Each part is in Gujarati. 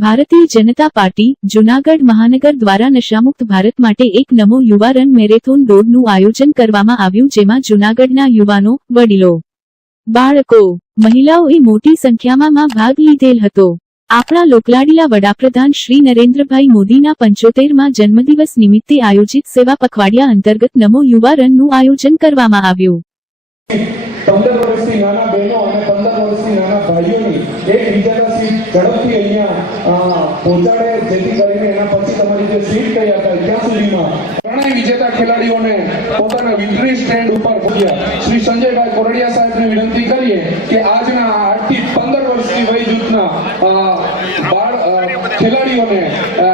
ભારતીય જનતા પાર્ટી જુનાગઢ મહાનગર દ્વારા નશામુક્ત ભારત માટે એક નમો યુવા રન મેરેથોન દોડનું આયોજન કરવામાં આવ્યું જેમાં જુનાગઢના યુવાનો, વડીલો, બાળકો, મહિલાઓએ મોટી સંખ્યામાં ભાગ લીધેલ હતો. આપણા લોકલાડીલા વડાપ્રધાન શ્રી નરેન્દ્રભાઈ મોદીના પંચોતેરમાં જન્મદિવસ નિમિત્તે આયોજિત સેવા પખવાડિયા અંતર્ગત નમો યુવા રનનું આયોજન કરવામાં આવ્યું. ભાઈઓની એક બીજાના સીટ ઝડપથી અહીંયા પહોંચાડે જેથી કરીને એના પછી તમારી જે સીટ તૈયાર થાય ત્યાં સુધીમાં ત્રણેય વિજેતા ખેલાડીઓને પોતાના સ્ટેન્ડ ઉપર પહોંચ્યા શ્રી સંજયભાઈ કોરડિયા સાહેબને વિનંતી કરીએ કે આજના આઠથી પંદર વર્ષની વય જૂથના અ, બાળ અ, ખેલાડીઓને અ,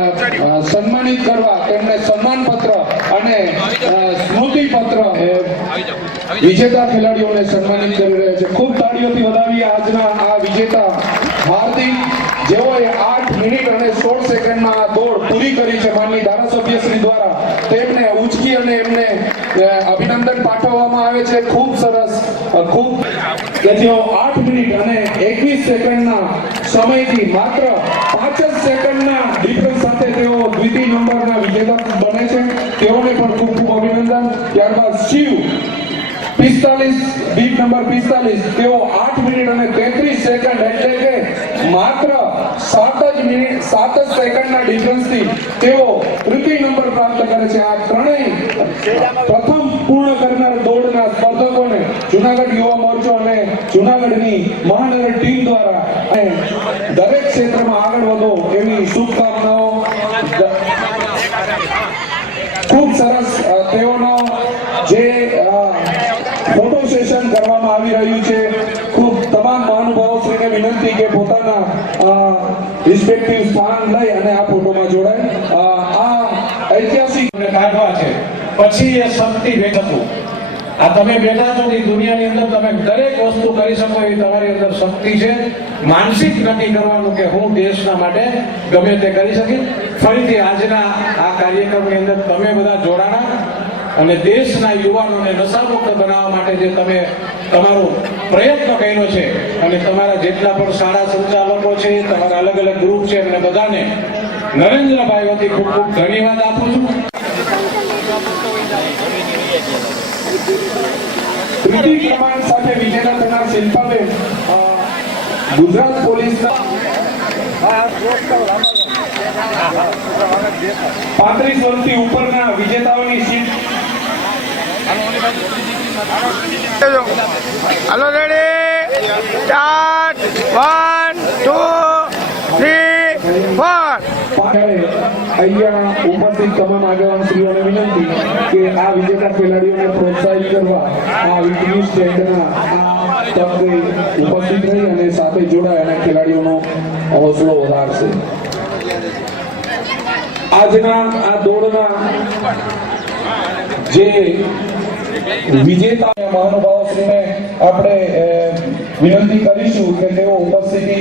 અ, સન્માનિત કરવા તેમને સન્માનપત્ર અને અ, સ્મૃતિપત્ર એ વિજેતા ખેલાડીઓને સન્માનિત કરી રહ્યા છે. ખૂબ તાળીઓથી વધાવી આજના આ વિજેતા. હાર્દિક જેઓએ આઠ મિનિટ અને સોળ સેકન્ડમાં આ દોડ પૂરી કરી છે માનની ધારાસભ્યશ્રી દ્વારા. તેમને ઉચકી અને એમને અભિનંદન પાઠવવામાં આવે છે. ખૂબ સરસ ખૂબ. કે જેઓ આઠ મિનિટ અને એકવીસ સેકન્ડના સમયથી માત્ર પાંચ જ સેકન્ડના ડિફરન્સ સાથે તેઓ દ્વિતીય નંબરના વિજેતા બને છે તેઓને પણ ખૂબ ખૂબ અભિનંદન ત્યારબાદ શિવ પિસ્તાલીસ બીટ નંબર પિસ્તાલીસ. તેઓ આઠ મિનિટ અને તેત્રીસ સેકન્ડ એટલે કે માત્ર સાત જ મિનિટ, સાત જ સેકન્ડના ડિફરન્સથી તેઓ તૃતીય નંબર પ્રાપ્ત કરે છે. આ ત્રણેય પ્રથમ પૂર્ણ કરનાર દોડના સ્પર્ધકોને જુનાગઢ યુવા મોરચો અને જુનાગઢની મહાનગર ટીમ દ્વારા દરેક ક્ષેત્રમાં આગળ વધો એવી શુભકામનાઓ. ખૂબ સરસ તેઓનો જે ફોટો સેશન કરવામાં આવી રહ્યું છે. ખૂબ તમામ મહાનુભાવોશ્રીને વિનંતી કે પોતાના રિસ્પેક્ટિવ સ્થાન લઈ અને આ ફોટોમાં જોડાય. આ ઐતિહાસિક કાઢવા છે. પછી એ શક્તિ વેચતું આ તમે બેઠા છો એ દુનિયાની અંદર તમે દરેક વસ્તુ કરી શકો એ તમારી અંદર શક્તિ છે. માનસિક નક્કી કરવાનું કે હું દેશના માટે ગમે તે કરી શકી ફરીથી આજના આ કાર્યક્રમની અંદર તમે બધા જોડાણા. અને દેશના યુવાનોને નશામુક્ત બનાવવા માટે જે તમે તમારો પ્રયત્ન કર્યો છે અને તમારા જેટલા પણ શાળા સંચાલકો છે, તમારા અલગ અલગ ગ્રુપ છે એમને બધાને નરેન્દ્રભાઈ વતી ખૂબ ખૂબ ધન્યવાદ આપું છું. પાંત્રીસ વર્ષથી ઉપરના વિજેતાઓની seat hello ready start one two three four અહીંયા ઉપસ્થિત તમામ આગેવાનશ્રીઓને વિનંતી કે આ વિજેતા ખેલાડીઓને પ્રોત્સાહિત કરવા આ વિક્ટરી સ્ટેન્ડના આ ઉપસ્થિત રહી અને સાથે જોડાય અને ખેલાડીઓનો હોસલો વધારશે. આજના આ દોડના જે વિજેતા મહાનુભાવશ્રીને આપણે વિનંતી કરીશું કે તેઓ ઉપસ્થિતિ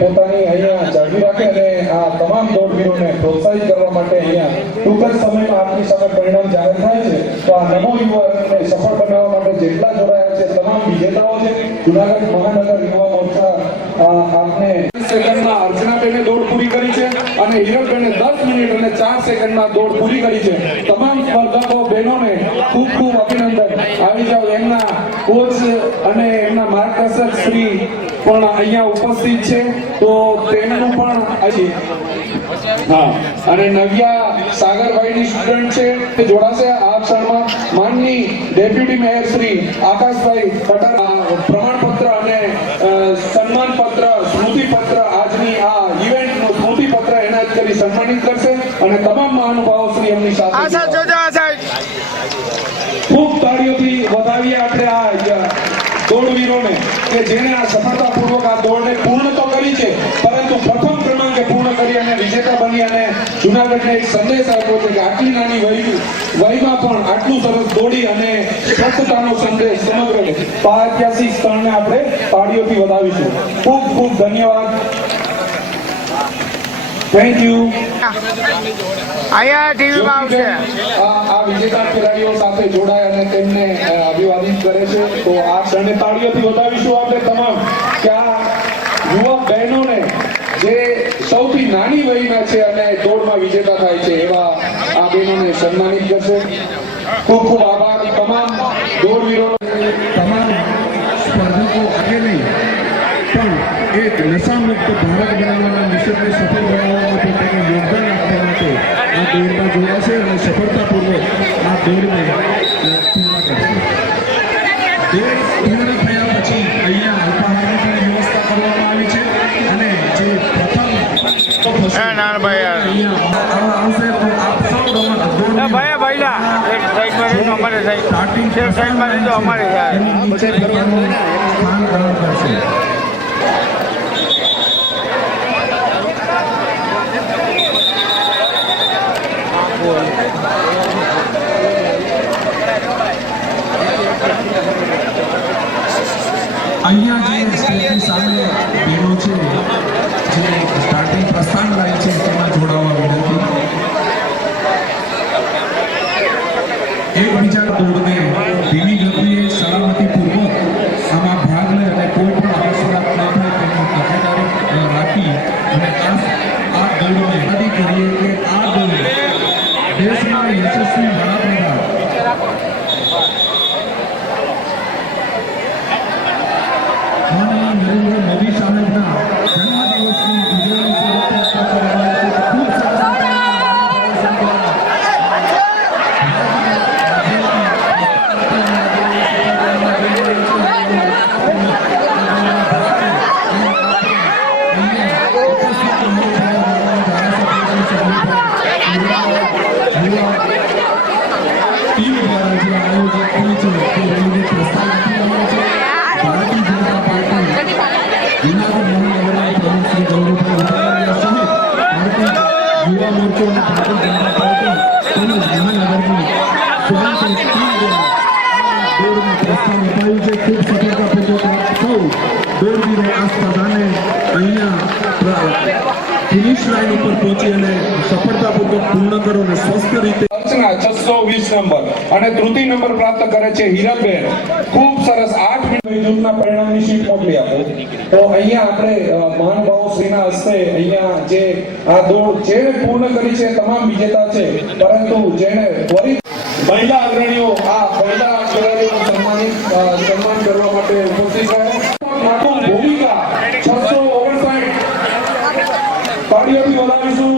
પોતાની અહીંયા જાળવી રાખે અને આ તમામ દોડવીરોને પ્રોત્સાહિત કરવા માટે અહીંયા ટૂંક જ સમયમાં આપની સામે પરિણામ જાહેર થાય છે. તો આ નમો યુવાનને સફળ બનાવવા માટે જેટલા જોડાયા છે તમામ વિજેતાઓ છે. જુનાગઢ મહાનગર યુવા મોરચા આપને સેકન્ડમાં અર્ચનાબેને દોડ પૂરી કરી છે અને હિરલબેને દસ મિનિટ અને ચાર સેકન્ડમાં દોડ પૂરી કરી છે. તમામ સ્પર્ધકો, બહેનોને ખૂબ ખૂબ અભિનંદન. આવી જાઓ, એમના કોચ અને એમના માર્ગદર્શક શ્રી પણ અહીંયા ઉપસ્થિત છે. તો તેમનું પણ હા, અને નવ્યા સાગરભાઈની સ્ટુડન્ટ છે, તે માનની ડેપ્યુટી મેયર શ્રી આકાશભાઈ પટેલ પ્રમાણપત્ર અને સન્માનપત્ર સ્મૃતિપત્ર આજની આ ઇવેન્ટનું સ્મૃતિપત્ર એનાયત કરી સન્માનિત કરશે અને તમામ મહાનુભાવો શ્રી એમની સાથે ખૂબ તાળીઓથી વધાવીએ આપણે આ દોડવીરોને કે જેણે આ સફળતાપૂર્વક આ દોડને પૂર્ણ તો કરી છે પરંતુ પ્રથમ ક્રમાંકે પૂર્ણ કરી અને વિજેતા બની અને જુનાગઢને એક સંદેશ આપ્યો છે કે આટલી નાની વય વયમાં પણ આટલું સરસ દોડી અને સ્વચ્છતાનો સંદેશ સમગ્ર પાત્યાસી સ્થળને આપણે તાળીઓથી વધાવીશું. ખૂબ ખૂબ ધન્યવાદ. થેન્ક યુ અહીંયા ટીવીમાં આવશે. આ આ વિજેતા ખેલાડીઓ સાથે જોડાય અને તેમને અભિવાદિત કરે છે. તો આ ક્ષણે તાળીઓથી વધાવીશું આપણે તમામ. કે આ યુવક બહેનોને જે સૌથી નાની સન્માનિત કરશે. ખૂબ ખૂબ આભાર તમામ દોડવીરો તમામ સ્પર્ધકો આજે નહીં, પણ એક નશામુક્ત ભારત બનાવવાના મિશનને સફળ બનાવવા માટે તેનું યોગદાન આપવા માટે આ દોડમાં જોડાશે અને સફળતાપૂર્વક આ દોડને અમારે સાઈડ અમારે અહીંયા જે સ્ટેજની સામે બહેનો છે જે સ્ટાર્ટિંગ પ્રસ્થાન લાઈન છે તેમાં જોડાવા વિનંતી એકબીજા દોડને ધીમી ગતિએ સલામતીપૂર્વક આમાં ભાગ લે અને કોઈ પણ અકસ્માત ન થાય તેની તકેદારી અ, રાખી અને આ આ દોડને યાદી કરીએ કે આ દોડ દેશના યશસ્વી વડાપ્રધાન માનનીય નરેન્દ્ર મોદી સાહેબના જન્મદિવસની ઉજવણી સ્વરૂપે કરવામાં આવે છે. ખૂબ સરસ મજાના ટીમ દ્વારા જે આયોજન કરી છે તે રેલવે પ્રસ્તાવ આપી રહ્યા છે ભારતીય જનતા પાર્ટી જૂનાગઢ મહાનગરના પ્રમુખ શ્રી ગૌરવભાઈ રૂપાલા સહિત ભારતીય યુવા મોરચો અને ભારતીય જનતા પાર્ટી તેમજ મહાનગરની સ્વયંસેવક ટીમ દ્વારા આ દોડનું પ્રસ્થાન અપાયું છે ખૂબ સફળતાપૂર્વક આપ સૌ દોડવીરો આ સ્પર્ધાને અહીંયા ફિનિશ લાઈન ઉપર પહોંચી અને સફળતાપૂર્વક પૂર્ણ કરો અને સ્વસ્થ રીતે અર્ચના છસો વીસ નંબર અને તૃતીય નંબર પ્રાપ્ત કરે છે હિરમબેન ખૂબ સરસ આઠ મિનિટના પરિણામની શીટ મોકલી આપો. તો અહીંયા આપણે મહાનુભાવો શ્રીના હસ્તે અહીંયા જે આ દોડ જેણે પૂર્ણ કરી છે તમામ વિજેતા છે. પરંતુ જેણે ત્વરિત મહિલા અગ્રણીઓ આ મહિલા ખેલાડીઓનું સન્માનિત અ, સન્માન કરવા માટે ઉપસ્થિત રહ્યા નાટું ભૂમિકા છસો ઓગણસાઠ તાળીઓથી વધાવીશું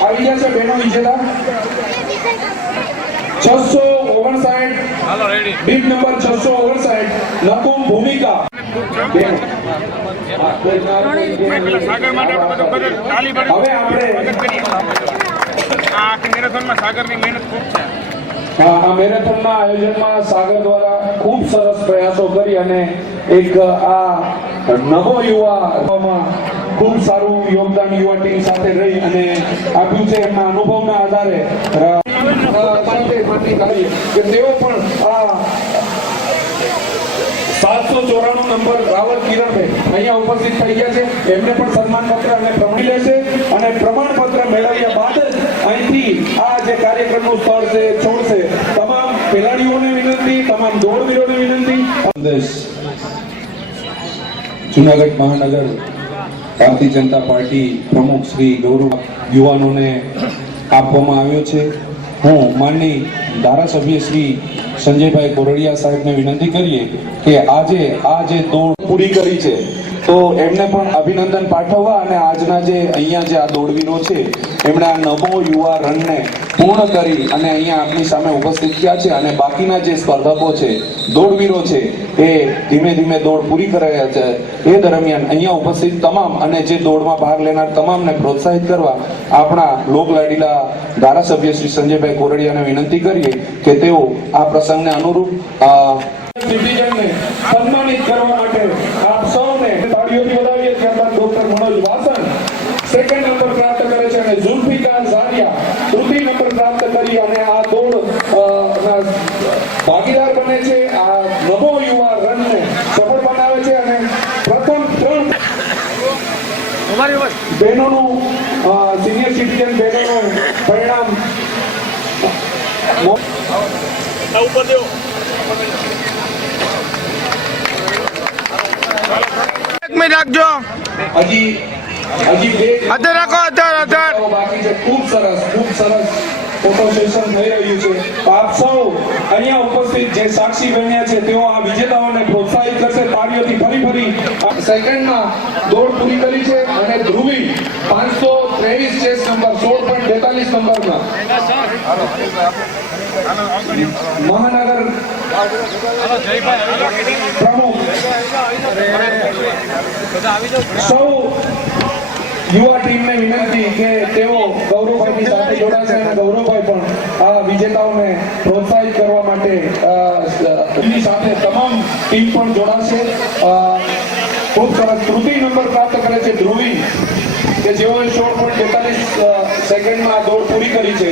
આવી ગયા છે બહેનો વિજેતા છસો ઓગણસાઠ હાલો રેડી બીટ નંબર છસો ઓગણસાઠ લકુમ ભૂમિકા બેન. હા, કોઈ ના- પેલા સાગર માટે આપણે બધું બધું તાલી ભૂમિકા હવે આપણે આ મેરેથોનમાં સાગરની મહેનત ખૂબ છે. આ આ મેરેથોનના આયોજનમાં સાગર દ્વારા ખૂબ સરસ પ્રયાસો કરી અને એક આ નવો યુવા ખૂબ સારું યોગદાન યુવા ટીમ સાથે રહી અને આપ્યું છે એમના અનુભવના આધારે. કે તેઓ પણ આ સાતસો ચોરાણું નંબર રાવલ કિરણભાઈ અહીંયા ઉપસ્થિત થઈ ગયા છે. એમને પણ સન્માનપત્ર અને પ્રમાણ લેશે અને પ્રમાણપત્ર મેળવ્યા બાદ જ અહીંથી આ જે કાર્યક્રમનું સ્થળ છે છોડશે તમામ ખેલાડીઓને વિનંતી, તમામ દોડવીરોને વિનંતી. જુનાગઢ મહાનગર ભારતીય જનતા પાર્ટી પ્રમુખ શ્રી ગૌરવ યુવાનોને આપવામાં આવ્યો છે. હું માનની ધારાસભ્ય શ્રી સંજયભાઈ કોરડિયા સાહેબને વિનંતી કરીએ કે આજે આ જે દોડ પૂરી કરી છે તો એમને પણ અભિનંદન પાઠવવા અને આજના જે અહીંયા જે આ દોડવીરો છે, એમણે આ નવો યુવા રનને પૂર્ણ કરી અને અહીંયા આપની સામે ઉપસ્થિત થયા છે અને બાકીના જે સ્પર્ધકો છે, દોડવીરો છે, એ ધીમે ધીમે દોડ પૂરી કરી રહ્યા છે. એ દરમિયાન અહીંયા ઉપસ્થિત તમામ અને જે દોડમાં ભાગ લેનાર તમામને પ્રોત્સાહિત કરવા આપણા લોકલાડીલા ધારાસભ્ય શ્રી સંજયભાઈ કોરડિયાને વિનંતી કરીએ કે તેઓ આ પ્રસંગને અનુરૂપ સન્માનિત કરવા માટે આપ સૌને તાળીઓથી વધાવીએ ત્યારબાદ ડોક્ટર મનોજ વાસણ સેકન્ડ નંબર પ્રાપ્ત કરે છે અને ઝુલ્ફિકાર ઝારિયા તૃતીય નંબર પ્રાપ્ત કરી અને આ દોડ અ, ના ભાગીદાર બને છે આ નવો યુવા રનને સફળ બનાવે છે અને પ્રથમ ત્રણ અમારી વાત બહેનોનું સિનિયર સિટીઝન બહેનોનું પરિણામ. ઉપર રાખજો. હજી હજી બે રાખો હાથે હાથે. બાકી છે. ખૂબ સરસ ખૂબ સરસ. ફોટો સોળ પોઈન્ટ બેતાલીસ નંબરમાં. મહાનગર પ્રમુખ. સૌ યુવા ટીમને વિનંતી કે તેઓ ગૌરવભાઈની સાથે જોડાશે અને ગૌરવભાઈ પણ આ વિજેતાઓને પ્રોત્સાહિત કરવા માટે એની સાથે તમામ ટીમ પણ જોડાશે. ખૂબ સરસ તૃતીય નંબર પ્રાપ્ત કરે છે ધ્રુવી કે જેઓએ સોળ પોઈન્ટ તેતાલીસ સેકન્ડમાં દોડ પૂરી કરી છે.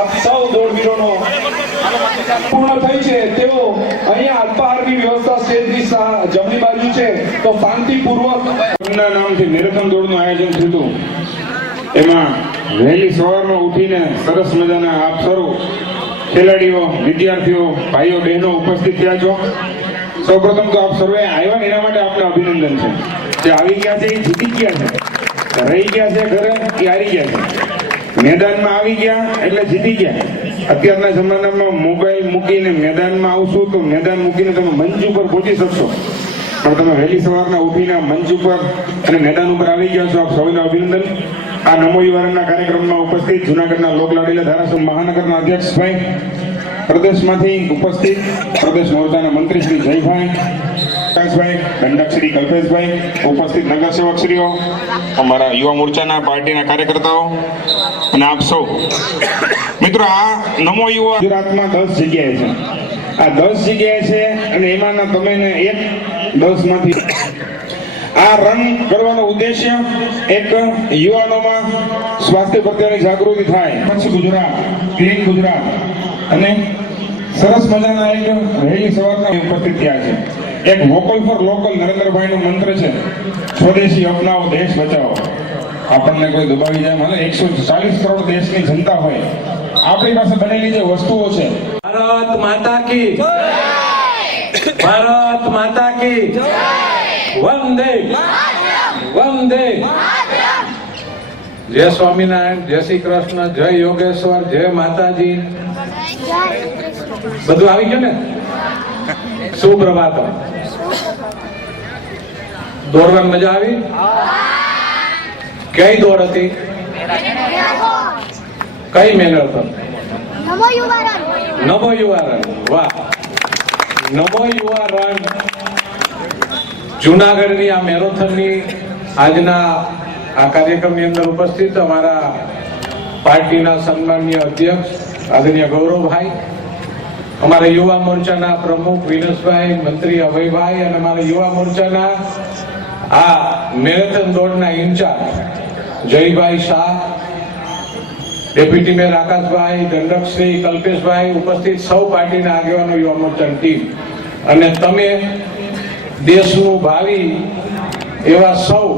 આપ સૌ દોડવીરોનો પૂર્ણ થઈ છે. તેઓ અહીંયા અલ્પાહારની વ્યવસ્થા સ્ટેજની જમણી બાજુ છે, તો શાંતિપૂર્વક એમના નામથી મેરેથોન દોડનું આયોજન થયું એમાં વહેલી સવારમાં ઉઠીને સરસ મજાના આપ સૌ ખેલાડીઓ, વિદ્યાર્થીઓ, ભાઈઓ, બહેનો ઉપસ્થિત થયા છો. સૌપ્રથમ તો આપ સર્વે આવ્યા એના માટે આપને અભિનંદન છે. જે આવી ગયા છે એ જીતી ગયા છે. રહી ગયા છે ઘરે એ હારી ગયા છે. મેદાનમાં આવી ગયા એટલે જીતી ગયા. અત્યારના જમાનામાં મોબાઈલ મૂકીને મેદાનમાં આવશો તો મેદાન મૂકીને તમે મંચ ઉપર પહોંચી શકશો. પણ તમે વહેલી સવારના ઉઠીને મંચ ઉપર અને મેદાન ઉપર આવી ગયા છો, આપ સૌને અભિનંદન. આ નમો યુવાનના કાર્યક્રમમાં ઉપસ્થિત જુનાગઢના લોકલાડીલા ધારાસભ્ય મહાનગરના અધ્યક્ષભાઈ પ્રદેશમાંથી ઉપસ્થિત પ્રદેશ મોરચાના મંત્રી શ્રી જયભાઈ પ્રકાશભાઈ દંડક કલ્પેશભાઈ ઉપસ્થિત નગરસેવકશ્રીઓ અમારા યુવા મોરચાના પાર્ટીના કાર્યકર્તાઓ અને આપ સૌ. મિત્રો, આ નમો યુવા ગુજરાતમાં દસ જગ્યાએ છે. આ દસ જગ્યાએ છે અને એમાંના તમે એક દસમાંથી આ રન કરવાનો ઉદ્દેશ્ય એક યુવાનોમાં સ્વાસ્થ્ય પ્રત્યેની જાગૃતિ થાય. સ્વચ્છ ગુજરાત, ક્લીન ગુજરાત અને સરસ મજાના એક વહેલી સવારના ઉપસ્થિત થયા છે. એક વોકલ ફોર લોકલ નરેન્દ્રભાઈનું મંત્ર છે સ્વદેશી અપનાવો દેશ બચાવો. આપણને કોઈ દબાવી જાય મને એકસો ચાલીસ કરોડ દેશની જનતા હોય. આપણી પાસે બનેલી જે વસ્તુઓ છે. ભારત માતા કી ભારત માતા કી વંદે વંદે જય સ્વામિનારાયણ જય શ્રી કૃષ્ણ જય યોગેશ્વર જય માતાજી. બધું આવી ગયું ને? સુપ્રભાતમ. દોડવાની મજા આવી? કઈ દોડ હતી? કઈ મેનર હતો નવો નમો યુવા રન. વાહ. નમો યુવા રન. જુનાગઢની આ મેરેથોનની આજના આ કાર્યક્રમની અંદર ઉપસ્થિત અમારા પાર્ટીના સન્માનીય અધ્યક્ષ આદરણીય ગૌરવભાઈ અમારા યુવા મોરચાના પ્રમુખ વિનોદભાઈ, મંત્રી અભયભાઈ અને અમારા યુવા મોરચાના આ marathon દોડના incharge Jaybhai Shah, deputy mayor Akashbhai, દંડકશ્રી Kalpeshbhai ઉપસ્થિત સૌ પાર્ટીના આગેવાનો યુવા મોરચાની ટીમ. અને તમે દેશનું ભાવિ એવા સૌ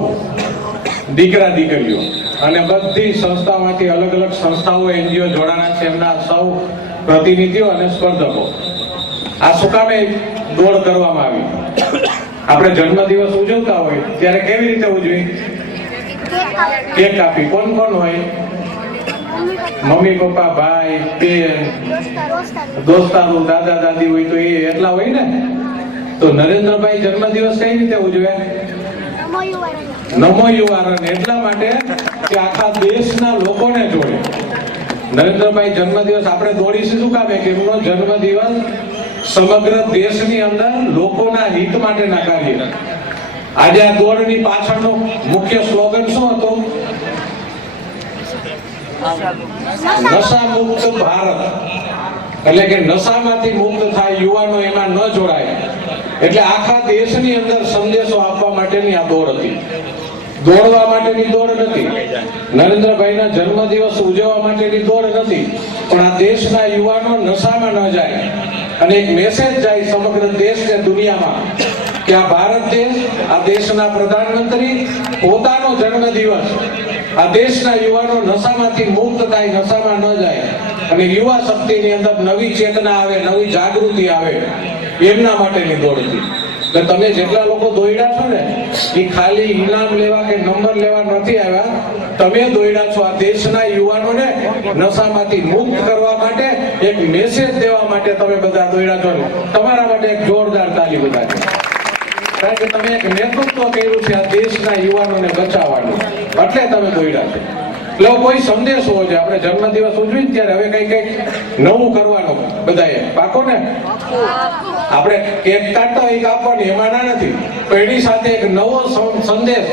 દીકરા દીકરીઓ અને બધી સંસ્થાઓમાંથી અલગ અલગ સંસ્થાઓ, એનજીઓ જોડાણા છે એમના સૌ પ્રતિનિધિઓ અને સ્પર્ધકો. આ શું કામે દોડ કરવામાં આવી. આપણે જન્મદિવસ ઉજવતા હોય, ત્યારે કેવી રીતે ઉજવી? કેક કાપી કોણ કોણ હોય? મમ્મી, પપ્પા, ભાઈ, બેન, દોસ્તારો, દાદા, દાદી હોય તો એ એટલા હોય ને? તો નરેન્દ્રભાઈ જન્મદિવસ કઈ રીતે ઉજવે? નમો યુવારન નમો એટલા માટે કે આખા દેશના લોકોને જોડે. નરેન્દ્રભાઈ, જન્મદિવસ આપણે દોડીશું શું કામે કે એમનો જન્મદિવસ સમગ્ર દેશની અંદર લોકોના હિત માટેના કાર્ય આજે આ દોડની પાછળનો મુખ્ય સ્લોગન શું હતો? નશા મુક્ત ભારત. એટલે કે નશામાંથી મુક્ત થાય, યુવાનો એમાં ન જોડાય. એટલે આખા દેશની અંદર સંદેશો આપવા માટેની આ દોડ હતી. દોડવા માટેની દોડ નથી. નરેન્દ્રભાઈના જન્મદિવસ ઉજવવા માટેની દોડ નથી. પણ આ દેશના યુવાનો નશામાં ન જાય. અને એક મેસેજ જાય સમગ્ર દેશ ને દુનિયામાં, કે આ ભારત દેશ, આ દેશના પ્રધાનમંત્રી, પોતાનો જન્મદિવસ, આ દેશના યુવાનો નશામાંથી મુક્ત થાય, નશામાં ન જાય. અને યુવા શક્તિની અંદર નવી ચેતના આવે, નવી જાગૃતિ આવે. એમના માટેની દોડ હતી. એટલે તમે જેટલા લોકો દોડ્યા છો ને, એ ખાલી ઇનામ લેવા કે નંબર લેવા નથી આવ્યા. તમે દોડ્યા છો આ દેશના યુવાનોને નશામાંથી મુક્ત કરવા માટે એક મેસેજ દેવા માટે તમે બધા દોડ્યા છો તમારા માટે એક જોરદાર તાલી બધા છે કારણ કે તમે એક નેતૃત્વ કર્યું છે આ દેશના યુવાનોને બચાવવાનું. એટલે તમે દોડ્યા છો. એટલે કોઈ સંદેશ જોઈએ આપણે જન્મદિવસ ઉજવી ત્યારે હવે કઈ કઈ નવું કરવાનું બધાએ. પાકો ને? આપણે કેક કાઢતા એક આપવાની, એમાં નથી. પણ એની સાથે એક નવો સંદેશ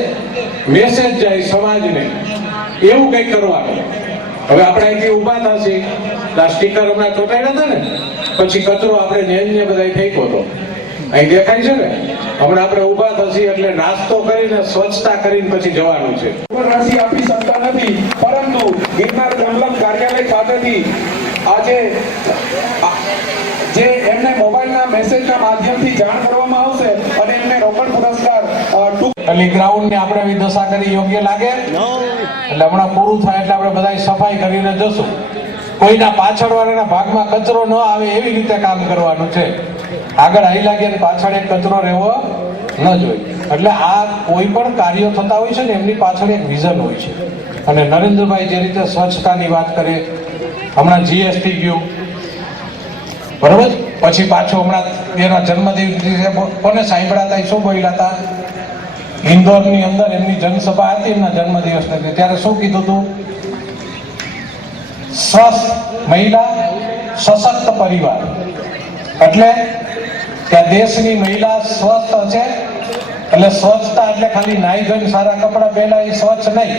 મેસેજ જાય સમાજને. એવું કંઈક કરવાનું. હવે આપણે અહીંથી ઊભા થશે. આ સ્ટીકર હમણાં ચોટાડ્યા હતા ને? પછી કચરો આપણે નેન ને બધા ફેંકો હતો. અહીં દેખાય છે ને? હમણાં આપણે ઊભા થશી એટલે નાસ્તો કરીને સ્વચ્છતા કરીને પછી જવાનું છે. રાશિ આપી શકતા નથી પરંતુ ગિરનાર જંગલમ કાર્યાલય ખાતેથી આજે જે એમને મોબાઈલના મેસેજના માધ્યમથી જાણ કરવામાં આવશે અને એમને રોકડ પુરસ્કાર એટલે ગ્રાઉન્ડની આપણે એવી દશા કરી યોગ્ય લાગે? એટલે હમણાં પૂરું થાય એટલે આપણે બધા સફાઈ કરીને જશું. કોઈના પાછળ વાળાના ભાગમાં કચરો ન આવે એવી રીતે કામ કરવાનું છે. આગળ આવી લાગે ને પાછળ એક કચરો રહેવો ન જોઈએ. એટલે આ કોઈ પણ કાર્યો થતા હોય છે ને, એમની પાછળ એક વિઝન હોય છે. અને નરેન્દ્રભાઈ જે રીતે સ્વચ્છતાની વાત કરે, હમણાં જીએસટી ગયું. બરોબર? પછી પાછો હમણાં એના જન્મદિવસ કોને સાંભળ્યા હતા શું બોલ્યા હતા? ઇન્દોરની અંદર એમની જનસભા હતી એમના જન્મદિવસ હતી ત્યારે શું કીધું હતું સ્વસ્થ મહિલા, સશક્ત પરિવાર. એટલે કે દેશની મહિલા સ્વસ્થ છે. એટલે સ્વચ્છતા એટલે ખાલી નાઈ ધોઈને સારા કપડાં પહેલા એ સ્વચ્છ નહીં.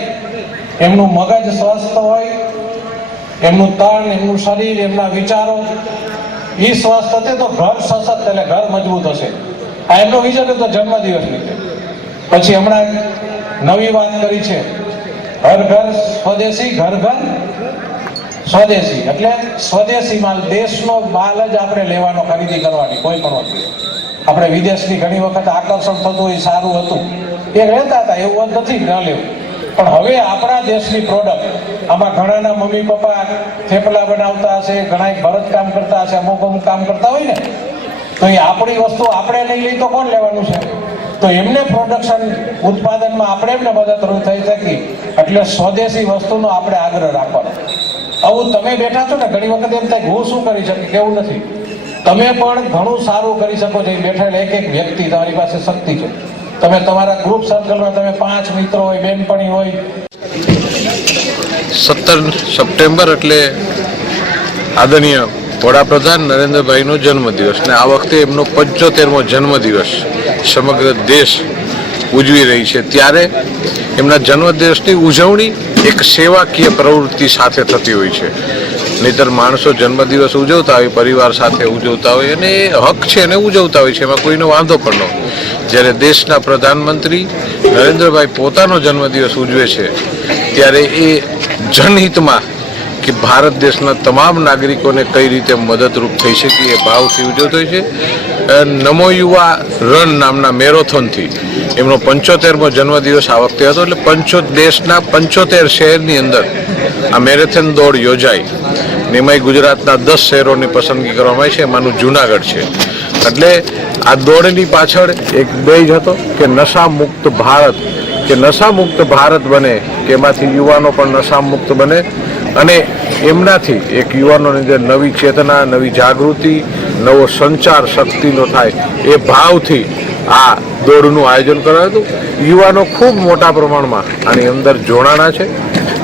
એમનું મગજ સ્વસ્થ હોય, એમનું તન, એમનું શરીર, એમના વિચારો એ સ્વસ્થ હશે તો ઘર સશક્ત એટલે ઘર મજબૂત હશે. આ એમનો વિચાર હતો જન્મદિવસ રીતે પછી હમણાં નવી વાત કરી છે. હર ઘર સ્વદેશી, ઘર ઘર સ્વદેશી. એટલે સ્વદેશી માલ, દેશનો માલ જ આપણે લેવાનો, ખરીદી કરવાની, કોઈ પણ વસ્તુ. આપણે વિદેશની ઘણી વખત આકર્ષણ થતું હોય, સારું હતું. એ રહેતા હતા, એવું નથી, ન લેવું. પણ હવે આપણા દેશની પ્રોડક્ટ આમાં ઘણાના મમ્મી પપ્પા થેપલા બનાવતા હશે, ઘણા ભરતકામ કરતા હશે, અમુક અમુક કામ કરતા હોય ને, તો એ આપણી વસ્તુ આપણે નહીં લઈ તો કોણ લેવાનું છે? તો એમને પ્રોડક્શન ઉત્પાદનમાં આપણે એમને મદદરૂપ થઈ શકી એટલે સ્વદેશી વસ્તુનો આપણે આગ્રહ રાખવાનો. આવું તમે બેઠા છો ને, ઘણી વખત એમ થાય હું શું કરી શકું? કેવું નથી. તમે પણ ઘણું સારું કરી શકો છો. બેઠેલા એક એક વ્યક્તિ તમારી પાસે શક્તિ છે. તમે તમારા ગ્રુપ સર્કલમાં તમે પાંચ મિત્રો હોય, બેનપણી હોય. સત્તર સપ્ટેમ્બર એટલે આદરણીય વડાપ્રધાન નરેન્દ્રભાઈનો જન્મદિવસ ને આ વખતે એમનો પંચોતેરમો જન્મદિવસ સમગ્ર દેશ ઉજવી રહી છે. ત્યારે એમના જન્મદિવસની ઉજવણી એક સેવાકીય પ્રવૃત્તિ સાથે થતી હોય છે. નહીતર માણસો જન્મદિવસ ઉજવતા હોય, પરિવાર સાથે ઉજવતા હોય અને હક છે એને ઉજવતા હોય છે, એમાં કોઈનો વાંધો પણ ન જ્યારે દેશના પ્રધાનમંત્રી નરેન્દ્રભાઈ પોતાનો જન્મદિવસ ઉજવે છે, ત્યારે એ જનહિતમાં કે ભારત દેશના તમામ નાગરિકોને કઈ રીતે મદદરૂપ થઈ શકે એ ભાવથી ઉજવતો છે. નમો યુવા રન નામના મેરોથોનથી એમનો પંચોતેરમો જન્મદિવસ આ વખતે હતો. એટલે પંચો, દેશના પંચોતેર શહેરની અંદર આ મેરેથોન દોડ યોજાઈ ને ગુજરાતના દસ શહેરોની પસંદગી કરવામાં આવી છે. એમાંનું જુનાગઢ છે. એટલે આ દોડની પાછળ એક બેજ હતો કે નશા મુક્ત ભારત, કે નશા મુક્ત ભારત બને, કે એમાંથી યુવાનો પણ નશા મુક્ત બને. અને એમનાથી એક યુવાનોની અંદર નવી ચેતના, નવી જાગૃતિ, નવો સંચાર શક્તિનો થાય એ ભાવથી આ દોડનું આયોજન કરાયું હતું. યુવાનો ખૂબ મોટા પ્રમાણમાં આની અંદર જોડાણા છે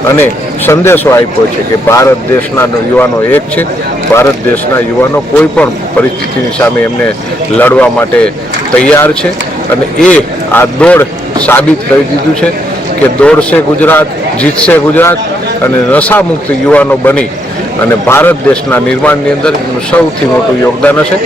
અને સંદેશો આપ્યો છે કે ભારત દેશના યુવાનો એક છે. ભારત દેશના યુવાનો કોઈ પણ પરિસ્થિતિની સામે એમને લડવા માટે તૈયાર છે અને એ આ દોડ સાબિત કરી દીધું છે. કે દોડશે ગુજરાત, જીતશે ગુજરાત અને નશામુક્ત યુવાનો બની અને ભારત દેશના નિર્માણની અંદર સૌથી મોટું યોગદાન હશે.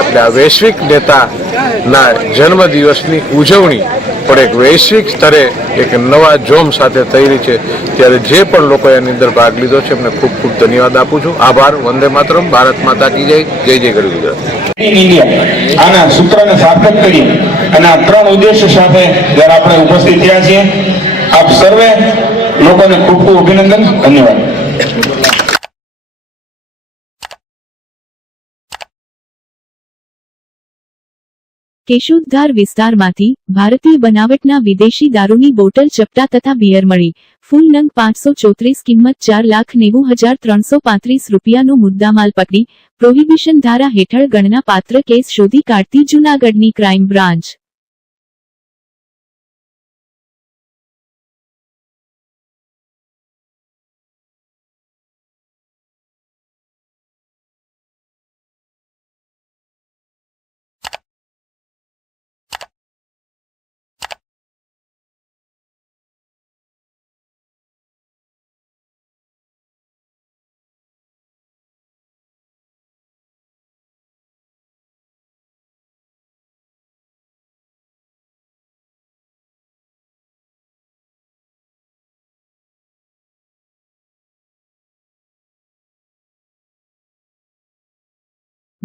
એટલે આ વૈશ્વિક નેતાના જન્મદિવસની ઉજવણી પણ એક વૈશ્વિક સ્તરે એક નવા જોમ સાથે થઈ રહી છે. ત્યારે જે પણ લોકો એની અંદર ભાગ લીધો છે, એમને ખૂબ ખૂબ ધન્યવાદ આપું છું. આભાર, વંદે માતરમ. ભારત માતા કી જય. જય જય ગઢ ગુજરાત. આના સૂત્રને સાર્થક કરી અને આ ત્રણ ઉદ્દેશ્ય સાથે જ્યારે આપણે ઉપસ્થિત થયા છીએ આપ સર્વે લોકોને ખૂબ ખૂબ અભિનંદન, ધન્યવાદ. કેશોદધાર વિસ્તારમાંથી ભારતીય બનાવટના વિદેશી દારૂની બોટલ ચપટા તથા બિયર મળી. ફૂલ નંગ પાંચસો ચોત્રીસ કિંમત ચાર લાખ નેવું હજાર ત્રણસો પાંત્રીસ રૂપિયાનો મુદ્દામાલ પકડી. પ્રોહિબિશન ધારા હેઠળ ગણના પાત્ર કેસ શોધી કાઢતી જૂનાગઢની ક્રાઇમ બ્રાન્ચ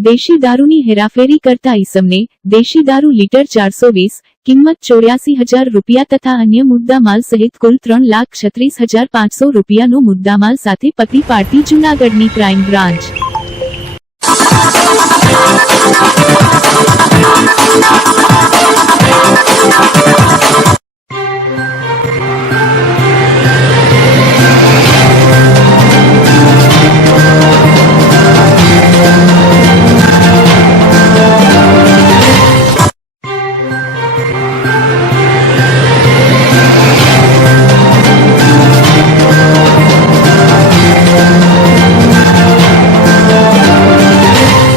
દેશી દારૂની હેરાફેરી કરતા ઈસમને દેશી દારૂ લીટર ચારસો વીસ, કિંમત ચોર્યાસી હજાર રૂપિયા તથા અન્ય મુદ્દામાલ સહિત કુલ ત્રણ લાખ છત્રીસ હજાર પાંચસો રૂપિયાનો મુદ્દામાલ સાથે પકડી પાડતી જૂનાગઢની ક્રાઇમ બ્રાન્ચ.